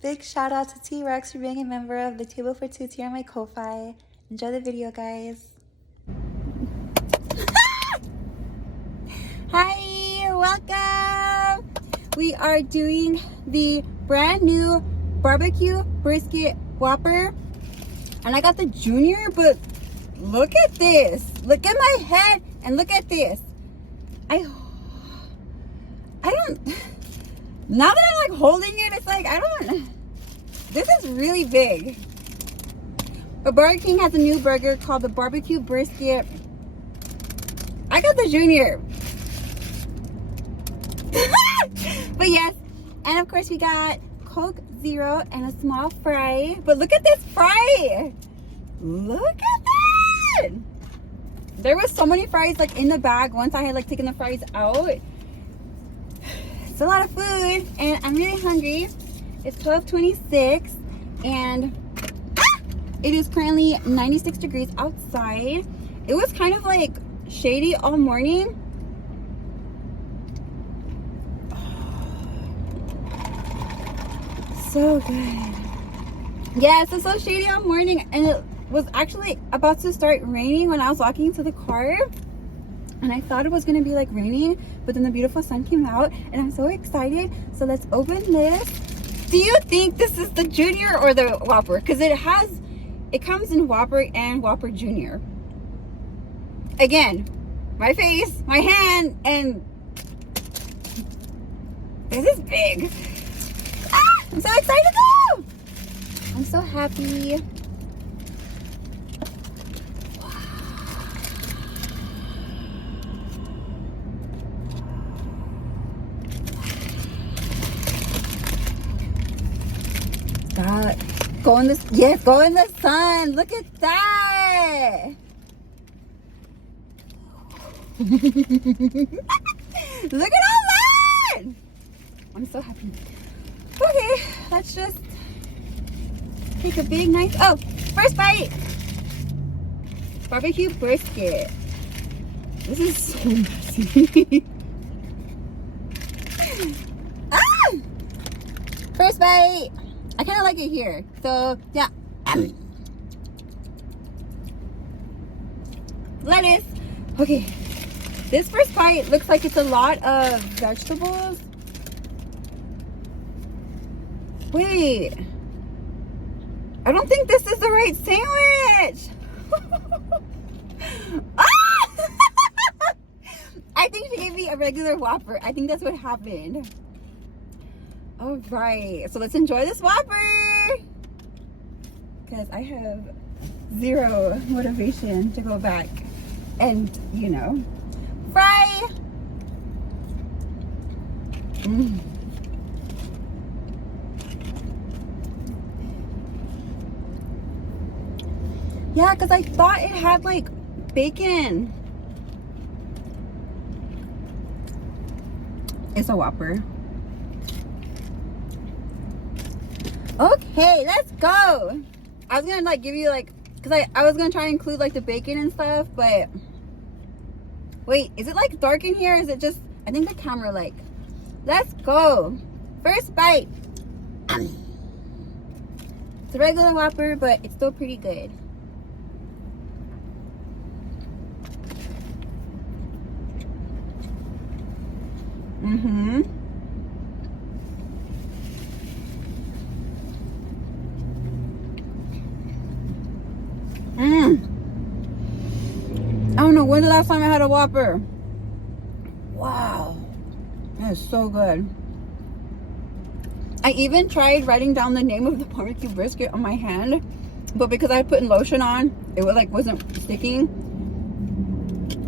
Big shout out to T-Rex for being a member of the Table for Two tier on my Ko-Fi. Enjoy the video, guys. Hi, welcome. We are doing the brand new barbecue brisket Whopper. And I got the junior, but look at this. Look at my head and look at this. I don't, now that I'm like holding it, it's like, this is really big. But Burger King has a new burger called the barbecue brisket. I got the junior. But yes, and of course we got Coke Zero and a small fry. But look at this fry. Look at that. There was so many fries like in the bag once I had like taken the fries out. It's a lot of food and I'm really hungry. It's 12:26 and it is currently 96 degrees outside. It was kind of like shady all morning. So good. Yeah, it's so shady all morning and it was actually about to start raining when I was walking to the car. And I thought it was gonna be like raining, but then the beautiful sun came out and I'm so excited. So let's open this. Do you think this is the junior or the Whopper? Because it comes in Whopper and Whopper Junior. Again, my face, my hand, and this is big. Ah, I'm so excited though. I'm so happy. God, go in this, yes, go in the sun. Look at that. Look at all that. I'm so happy. Okay, let's just take a big, nice, oh, first bite. Barbecue brisket. This is so messy. Ah! First bite. I kind of like it here. So, yeah. Lettuce. Okay. This first bite looks like it's a lot of vegetables. Wait. I don't think this is the right sandwich. Ah! I think she gave me a regular Whopper. I think that's what happened. All right, so let's enjoy this Whopper because I have zero motivation to go back and, you know, fry. Yeah, because I thought it had like bacon. It's a Whopper. Okay, let's go. I was gonna like give you like, because I was gonna try and include like the bacon and stuff, but wait, is it like dark in here? Is it just, I think the camera like, let's go. First bite. It's a regular Whopper, but it's still pretty good. I don't know when the last time I had a Whopper. Wow, that is so good. I even tried writing down the name of the barbecue brisket on my hand, but because I had put lotion on, it was like wasn't sticking.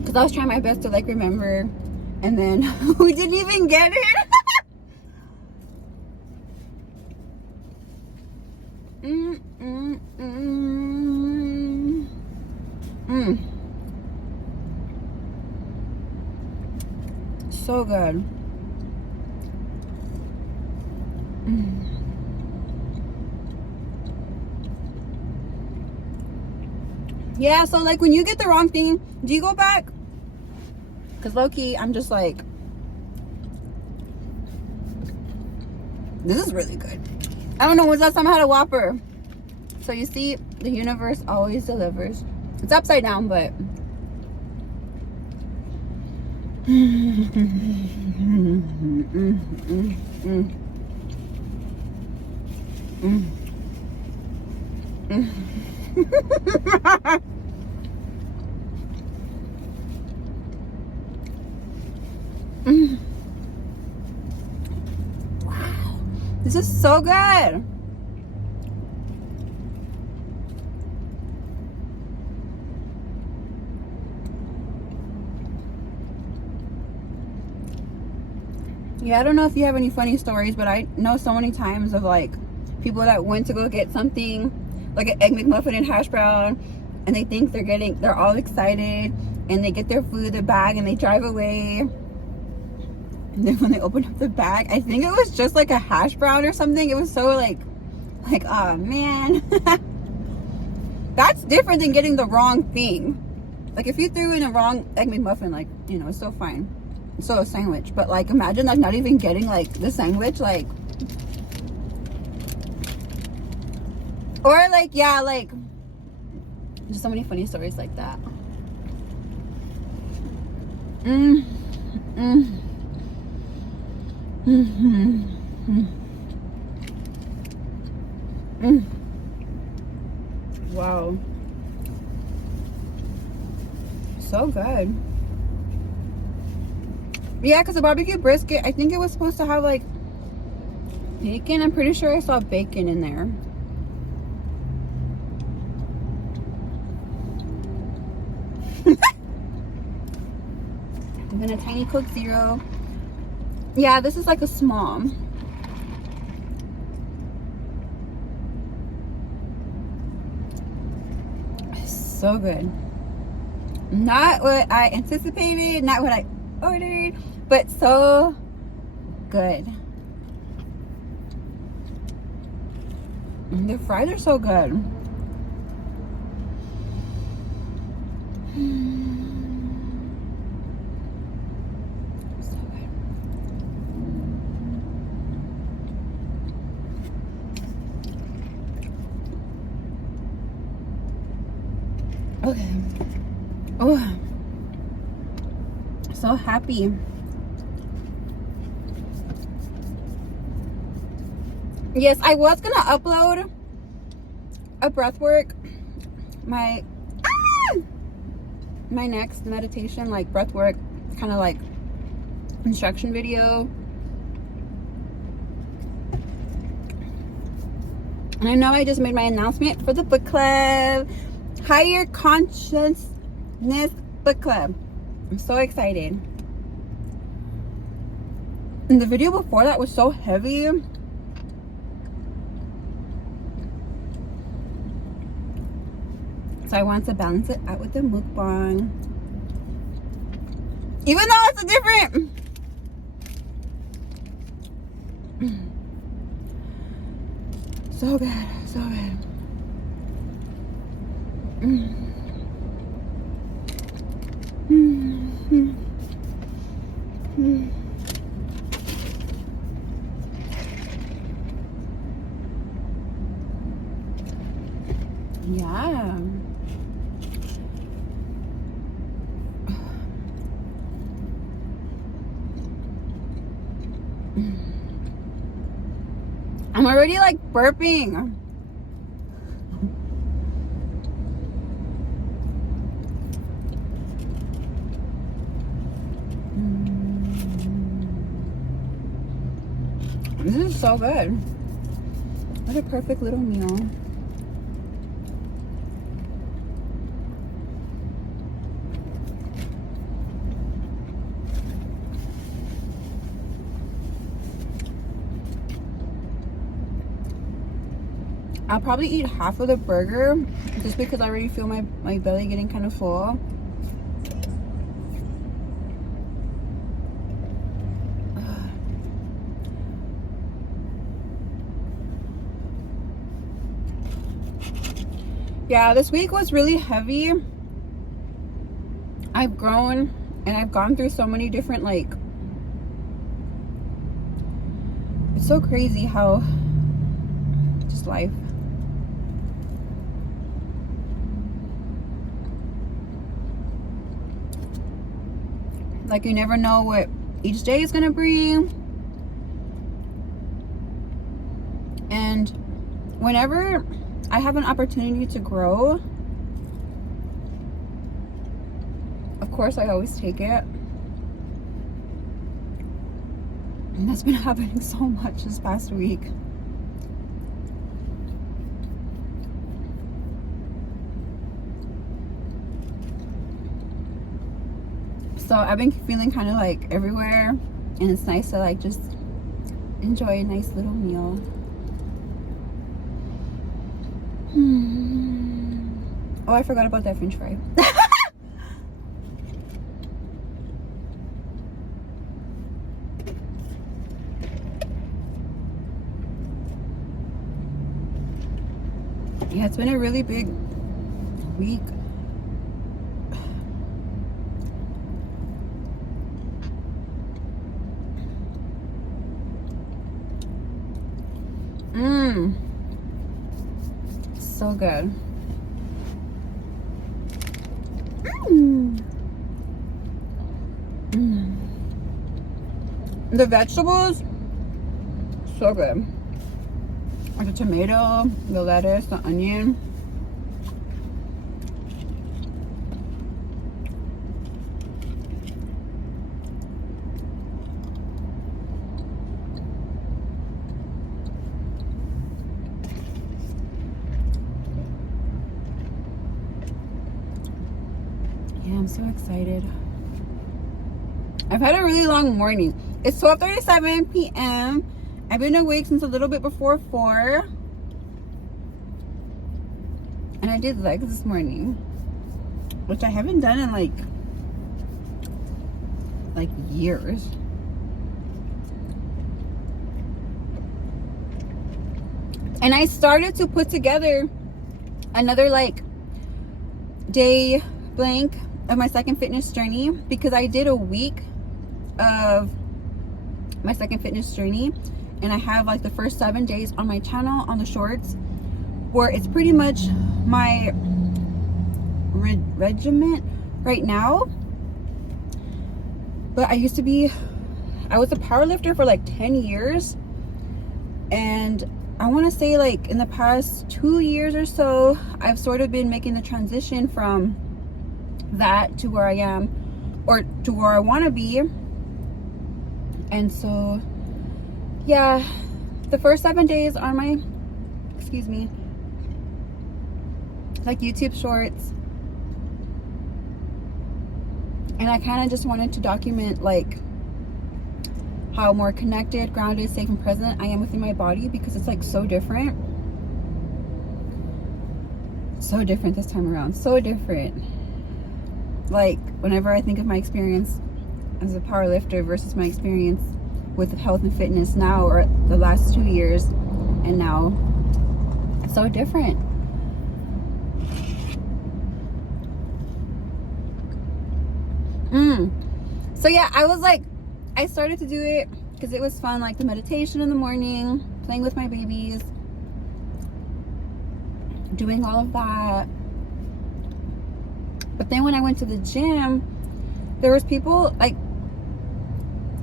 Because I was trying my best to like remember, and then we didn't even get it. So good. Yeah, so like when you get the wrong thing, do you go back? Because low-key, I'm just like, this is really good. I don't know when's the last time I had a Whopper. So you see, the universe always delivers. It's upside down, but wow, this is so good. Yeah, I don't know if you have any funny stories, but I know so many times of like people that went to go get something like an egg McMuffin and hash brown, and they think they're all excited, and they get their food, the bag, and they drive away. And then when they open up the bag, I think it was just like a hash brown or something. It was so like, oh man. That's different than getting the wrong thing. Like if you threw in a wrong egg McMuffin, like, you know, it's so fine. It's so a sandwich. But like imagine like not even getting like the sandwich, like, or like, yeah, like there's so many funny stories like that. Wow, so good. Yeah, because the barbecue brisket, I think it was supposed to have like bacon. I'm pretty sure I saw bacon in there. And then a tiny Coke Zero. Yeah, this is like a small. So good. Not what I anticipated, not what I ordered, but so good. And the fries are so good. So good. Okay. Oh, so happy. Yes, I was gonna upload a breathwork, my next meditation, like breathwork, kind of like instruction video. And I know I just made my announcement for the book club, Higher Consciousness Book Club. I'm so excited. And the video before that was so heavy. So I want to balance it out with the mukbang. Even though it's a different... So good, so good. Yeah. I'm already like burping. This is so good. What a perfect little meal. I'll probably eat half of the burger just because I already feel my belly getting kind of full. Yeah, this week was really heavy. I've grown and I've gone through so many different, like, it's so crazy how just life. Like, you never know what each day is gonna bring. And whenever I have an opportunity to grow, of course I always take it. And that's been happening so much this past week. So I've been feeling kind of like everywhere, and it's nice to like just enjoy a nice little meal. Oh, I forgot about that French fry. Yeah, it's been a really big week. So good. The vegetables, so good. Like the tomato, the lettuce, the onion. Yeah, I'm so excited. I've had a really long morning. It's 12:37 p.m. I've been awake since a little bit before 4. And I did legs this morning, which I haven't done in like years. And I started to put together another like day blank of my second fitness journey, because I did a week of my second fitness journey, and I have like the first 7 days on my channel on the shorts, where it's pretty much my regiment right now. But I was a power lifter for like 10 years, and I want to say like in the past 2 years or so, I've sort of been making the transition from that to where I am, or to where I want to be. And so yeah, the first 7 days on my like YouTube shorts, and I kind of just wanted to document like how more connected, grounded, safe, and present I am within my body, because it's like so different this time around. So different. Like, whenever I think of my experience as a power lifter versus my experience with health and fitness now, or the last 2 years and now, it's so different. So yeah, I started to do it because it was fun, like the meditation in the morning, playing with my babies, doing all of that. But then when I went to the gym, there was people like,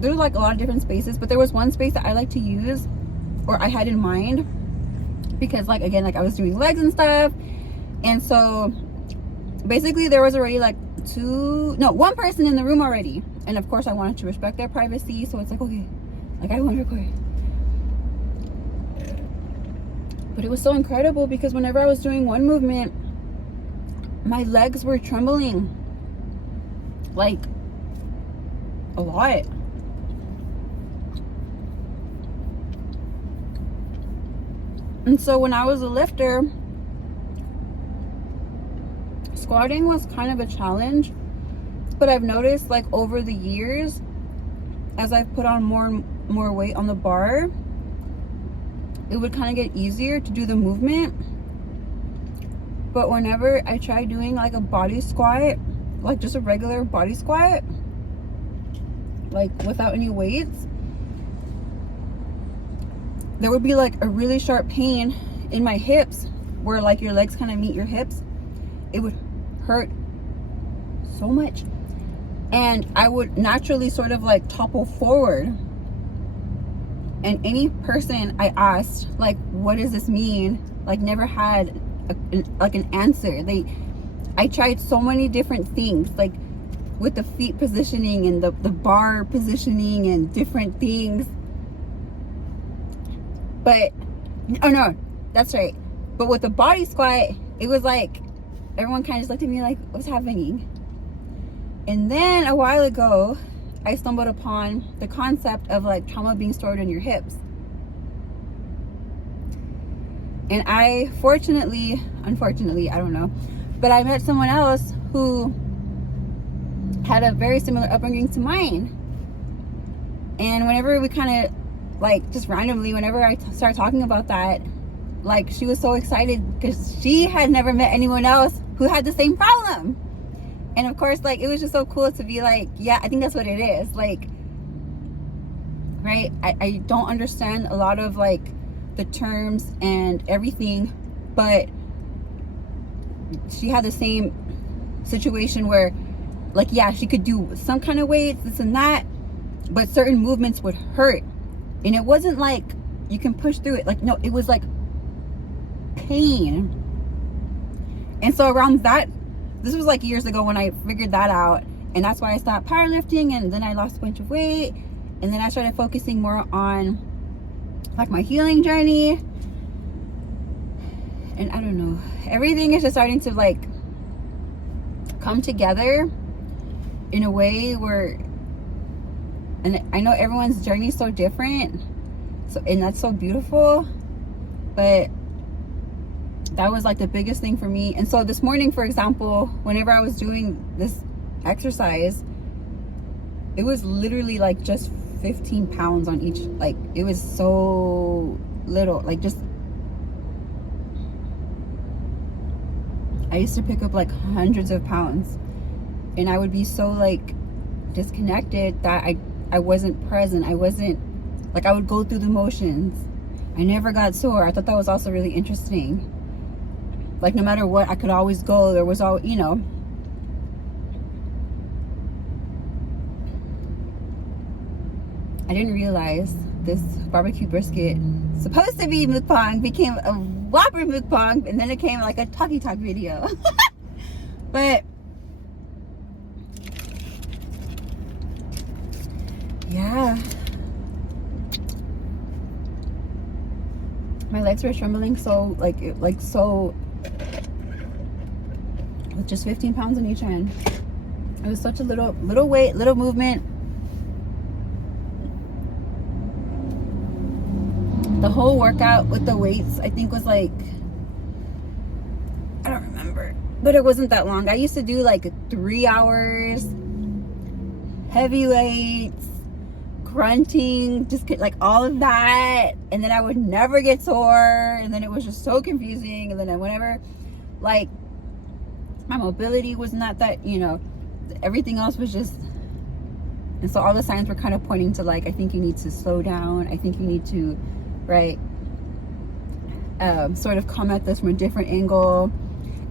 there's like a lot of different spaces, but there was one space that I like to use, or I had in mind, because like, again, like I was doing legs and stuff. And so basically there was already like one person in the room already. And of course I wanted to respect their privacy. So it's like, okay, like I want to record. But it was so incredible, because whenever I was doing one movement, my legs were trembling like a lot. And so when I was a lifter, squatting was kind of a challenge. But I've noticed like over the years, as I've put on more and more weight on the bar, it would kind of get easier to do the movement. But whenever I try doing like a body squat, like just a regular body squat, like without any weights, there would be like a really sharp pain in my hips, where like your legs kind of meet your hips, it would hurt so much. And I would naturally sort of like topple forward. And any person I asked, like, what does this mean? Like, never had an answer. I tried so many different things, like with the feet positioning and the bar positioning and different things. But, oh no, that's right. But with the body squat, it was like, everyone kind of just looked at me like, what's happening? And then a while ago, I stumbled upon the concept of like trauma being stored in your hips. And I unfortunately, I don't know, but I met someone else who had a very similar upbringing to mine. And whenever we kind of like just randomly, whenever I started talking about that, like she was so excited because she had never met anyone else who had the same problem. And of course, like, it was just so cool to be like, yeah, I think that's what it is. Like, right? I don't understand a lot of like the terms and everything, but she had the same situation where, like, yeah, she could do some kind of weights, this and that, but certain movements would hurt. And it wasn't like you can push through it. Like, no, it was like pain. And so around that, this was like years ago when I figured that out, and that's why I stopped powerlifting, and then I lost a bunch of weight, and then I started focusing more on like my healing journey. And I don't know, everything is just starting to like come together in a way where, and I know everyone's journey is so different, so, and that's so beautiful, but that was like the biggest thing for me. And so this morning, for example, whenever I was doing this exercise, it was literally like just 15 pounds on each, like it was so little, like just, I used to pick up like hundreds of pounds, and I would be so like disconnected that I wasn't present. I wasn't, like, I would go through the motions. I never got sore. I thought that was also really interesting. Like, no matter what, I could always go. There was all, you know. I didn't realize this barbecue brisket, supposed to be mukbang, became a Whopper mukbang, and then it came like a talky-talk video. But yeah, my legs were trembling so so, with just 15 pounds on each end. It was such a little weight, little movement. The whole workout with the weights, I think, was like, I don't remember, but it wasn't that long. I used to do like 3 hours, heavy weights, grunting, just like all of that, and then I would never get sore, and then it was just so confusing. And then whenever, like, my mobility was not that, you know, everything else was just, and so all the signs were kind of pointing to like, I think you need to slow down. I think you need to, right, sort of come at this from a different angle.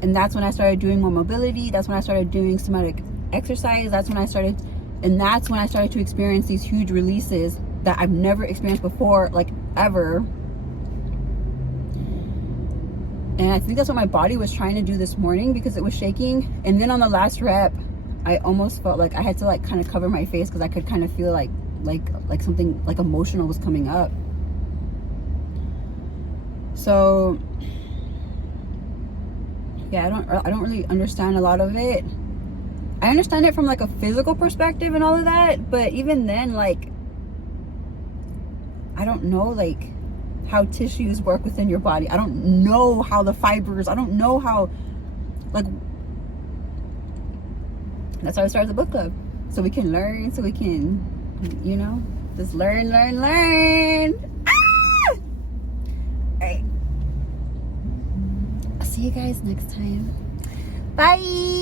And that's when I started doing more mobility. That's when I started doing somatic exercise. That's when I started to experience these huge releases that I've never experienced before, like, ever. And I think that's what my body was trying to do this morning, because it was shaking. And then on the last rep, I almost felt like I had to like kind of cover my face, because I could kind of feel like something like emotional was coming up. So yeah, I don't really understand a lot of it. I understand it from like a physical perspective and all of that, but even then, like, I don't know like how tissues work within your body. I don't know how the fibers, I don't know how, like, that's why I started the book club, so we can learn, so we can, you know, just learn. Alright, I'll see you guys next time. Bye.